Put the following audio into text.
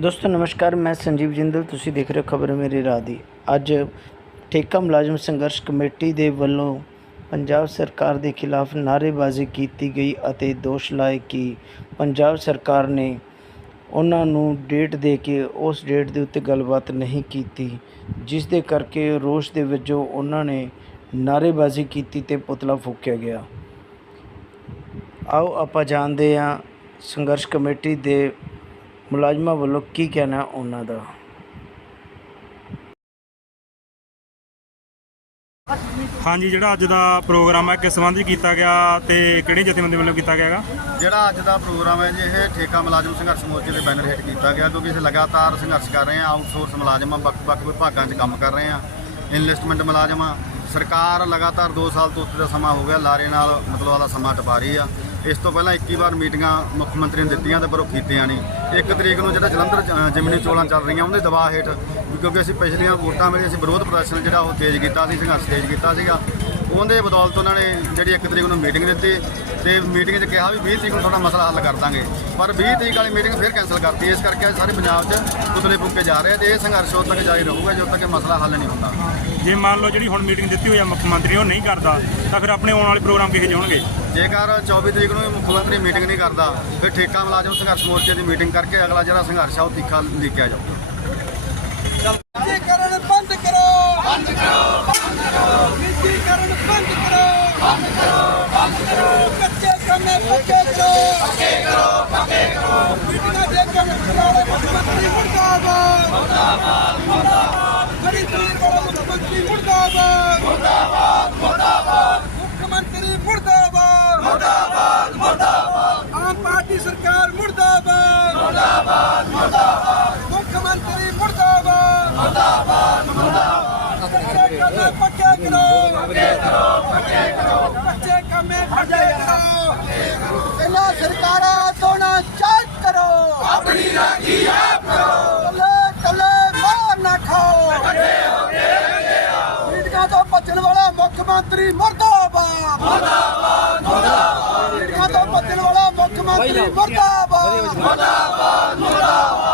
ਦੋਸਤੋ, ਨਮਸਕਾਰ, ਮੈਂ ਸੰਜੀਵ ਜਿੰਦਲ, ਤੁਸੀਂ ਦੇਖ ਰਹੇ ਹੋ ਖਬਰ ਮੇਰੀ ਰਾਹ ਦੀ। ਅੱਜ ਠੇਕਾ ਮੁਲਾਜ਼ਮ ਸੰਘਰਸ਼ ਕਮੇਟੀ ਦੇ ਵੱਲੋਂ ਪੰਜਾਬ ਸਰਕਾਰ ਦੇ ਖਿਲਾਫ ਨਾਅਰੇਬਾਜ਼ੀ ਕੀਤੀ ਗਈ ਅਤੇ ਦੋਸ਼ ਲਾਏ ਕਿ ਪੰਜਾਬ ਸਰਕਾਰ ਨੇ ਉਹਨਾਂ ਨੂੰ ਡੇਟ ਦੇ ਕੇ ਉਸ ਡੇਟ ਦੇ ਉੱਤੇ ਗੱਲਬਾਤ ਨਹੀਂ ਕੀਤੀ, ਜਿਸ ਦੇ ਕਰਕੇ ਰੋਸ਼ ਦੇ ਵਜੋਂ ਉਹਨਾਂ ਨੇ ਨਾਅਰੇਬਾਜ਼ੀ ਕੀਤੀ ਤੇ ਪੁਤਲਾ ਫੂਕਿਆ ਗਿਆ। ਆਓ, ਆਪਾਂ ਜਾਣਦੇ ਹਾਂ ਸੰਘਰਸ਼ ਕਮੇਟੀ ਦੇ ਮੁਲਾਜ਼ਮਾਂ ਵੱਲੋਂ ਕੀ ਕਹਿਣਾ ਉਹਨਾਂ ਦਾ? ਹਾਂਜੀ ਜਿਹੜਾ ਅੱਜ ਦਾ ਪ੍ਰੋਗਰਾਮ ਹੈ ਕਿਸ ਸੰਬੰਧ ਕੀਤਾ ਗਿਆ ਤੇ ਕਿਹੜੀ ਜਥੇਬੰਦੀ ਵੱਲੋਂ ਕੀਤਾ ਗਿਆ ਹੈਗਾ? ਜਿਹੜਾ ਅੱਜ ਦਾ ਪ੍ਰੋਗਰਾਮ ਹੈ ਜੀ ਇਹ ਠੇਕਾ ਮੁਲਾਜ਼ਮ ਸੰਘਰਸ਼ ਮੋਰਚੇ ਦੇ ਬੈਨਰ ਹੇਠ ਕੀਤਾ ਗਿਆ ਕਿਉਂਕਿ ਅਸੀਂ ਲਗਾਤਾਰ ਸੰਘਰਸ਼ ਕਰ ਰਹੇ ਹਾਂ ਆਊਟਸੋਰਸ ਮੁਲਾਜ਼ਮਾਂ ਵੱਖ-ਵੱਖ ਵਿਭਾਗਾਂ 'ਚ ਕੰਮ ਕਰ ਰਹੇ ਹਾਂ ਇਨਵੈਸਟਮੈਂਟ ਮੁਲਾਜ਼ਮ। ਆ। ਸਰਕਾਰ ਲਗਾਤਾਰ 2 ਸਾਲ ਤੋਂ ਉੱਤੇ ਦਾ ਸਮਾਂ ਹੋ ਗਿਆ ਲਾਰੇ ਨਾਲ ਮਤਲਬ ਆਦਾ ਸਮਾਂ ਟਪਾ ਰਹੀ ਆ। ਇਸ ਤੋਂ ਪਹਿਲਾਂ 21 ਵਾਰ ਮੀਟਿੰਗਾਂ ਮੁੱਖ ਮੰਤਰੀ ਨੇ ਦਿੱਤੀਆਂ ਤੇ ਪਰ ਉਹ ਕੀਤੀਆਂ ਨਹੀਂ। ਇੱਕ ਤਰੀਕ ਨੂੰ ਜਿਹੜਾ ਜਲੰਧਰ ਜਿਮਨੀ ਚੋਣਾਂ ਚੱਲ ਰਹੀਆਂ, ਉਹਦੇ ਦਬਾਅ ਹੇਠ, ਕਿਉਂਕਿ ਅਸੀਂ ਪਿਛਲੀਆਂ ਵੋਟਾਂ ਵੇਲੇ ਅਸੀਂ ਵਿਰੋਧ ਪ੍ਰਦਰਸ਼ਨ ਜਿਹੜਾ ਉਹ ਤੇਜ਼ ਕੀਤਾ ਸੀ, ਸੰਘਰਸ਼ ਤੇਜ਼ ਕੀਤਾ ਸੀਗਾ। ਉਹਦੇ ਬਦੌਲਤ ਉਹਨਾਂ ਨੇ ਜਿਹੜੀ ਇੱਕ ਤਰੀਕ ਨੂੰ ਮੀਟਿੰਗ ਦਿੱਤੀ ਤੇ ਮੀਟਿੰਗ 'ਚ ਕਿਹਾ ਵੀ 20 ਤਰੀਕ ਨੂੰ ਤੁਹਾਡਾ ਮਸਲਾ ਹੱਲ ਕਰ ਦਾਂਗੇ। ਪਰ 20 ਤਰੀਕ ਵਾਲੀ ਮੀਟਿੰਗ ਫਿਰ ਕੈਨਸਲ ਕਰਤੀ। ਇਸ ਕਰਕੇ ਅੱਜ ਸਾਰੇ ਪੰਜਾਬ 'ਚ ਪੁਤਲੇ ਫੂਕੇ ਜਾ ਰਹੇ ਆ ਤੇ ਇਹ ਸੰਘਰਸ਼ ਉਦੋਂ ਤੱਕ ਜਾਰੀ ਰਹੂਗਾ ਜਦੋਂ ਤੱਕ ਇਹ ਮਸਲਾ ਹੱਲ ਨਹੀਂ ਹੁੰਦਾ। ਜੇ ਮੰਨ ਲਓ ਜਿਹੜੀ ਹੁਣ ਮੀਟਿੰਗ ਦਿੱਤੀ ਹੋਈ ਆ ਮੁੱਖ ਮੰਤਰੀ, ਉਹ ਨਹੀਂ ਕਰਦਾ, ਤਾਂ ਫਿਰ ਆਪਣੇ ਆਉਣ ਵਾਲੇ ਪ੍ਰੋਗਰਾਮ ਕਿਹੋ ਜਿਹੇ ਹੋਣਗੇ? ਜੇਕਰ 24 ਤਰੀਕ ਨੂੰ ਇਹ ਮੁੱਖ ਮੰਤਰੀ ਮੀਟਿੰਗ ਨਹੀਂ ਕਰਦਾ, ਫਿਰ ਠੇਕਾ ਮੁਲਾਜ਼ਮ ਸੰਘਰਸ਼ ਮੋਰਚੇ ਦੀ ਮੀਟਿੰਗ ਕਰਕੇ ਅਗਲਾ ਜਿਹੜਾ ਸੰਘਰਸ਼ ਆ ਉਹ ਤਿੱਖਾ ਲਿਖਿਆ ਜਾਊਗਾ ਵਿਧੀਕਰਨ ਬੰਦ ਕਰੋ। ਬੰਦ ਕਰੋ। ਬੰਦ ਕਰੋ ਵਿਧੀਕਰਨ ਬੰਦ ਕਰੋ। ਬੰਦ ਕਰੋ। ਬੰਦ ਕਰੋ। ਕੱਚੇ ਕੰਮੇ ਪੱਕੇ ਕਰੋ। ਪੱਕੇ ਕਰੋ। ਪੱਕੇ ਕਰੋ। ਮੀਟਿੰਗਾਂ ਦੇ ਕੰਮ ਚਲਾਵੇ ਮੁੱਖ ਮੰਤਰੀ ਮੁਰਦਾਬਾਦ। ਮੁਰਦਾਬਾਦ। ਮੁਰਦਾਬਾਦ। ਖਰੀ ਮੁਰਦਾਬਾਦ ਮੁਰਦਾਬਾਦ ਮੁੱਖ ਮੰਤਰੀ ਮੁਰਦਾਬਾਦ ਮੁਰਦਾਬਾਦ ਮੁਰਦਾਬਾਦ ਆਮ ਪਾਰਟੀ ਸਰਕਾਰ ਮੁਰਦਾਬਾਦ ਮੁਰਦਾਬਾਦ ਮੁਰਦਾਬਾਦ ਮੁੱਖ ਮੰਤਰੀ ਮੁਰਦਾਬਾਦ। ਕੱਚੇ ਕੰਮੇ ਪੱਕੇ ਕਰੋ ਪੱਕੇ ਕਰੋ ਪੱਕੇ ਕਰੋ। ਕੱਚੇ ਕੰਮੇ ਪੱਕੇ ਕਰੋ। ਇਹਨਾਂ ਸਰਕਾਰਾਂ ਤੋਂ ਨਾ ਚੈੱਕ ਕਰੋ। ਆਪਣੀ ਰਾਖੀ ਆਪ ਕਰੋ। ਕੱਲੇ ਕੱਲੇ ਮਾਰ ਨਾ ਖਾਓ। ਇਕੱਠੇ ਹੋ ਕੇ ਮੀਟਿੰਗਾਂ ਤੋਂ ਭੱਜਣ ਵਾਲਾ ਮੁੱਖ ਮੰਤਰੀ ਮਰਦਾਬਾਦ। ਮਰਦਾਬਾਦ ਮਰਦਾਬਾਦ ਮੀਟਿੰਗਾਂ ਤੋਂ ਭੱਜਣ ਵਾਲਾ ਮੁੱਖ ਮੰਤਰੀ ਮਰਦਾਬਾਦ। ਮਰਦਾਬਾਦ ਮਰਦਾਬਾਦ।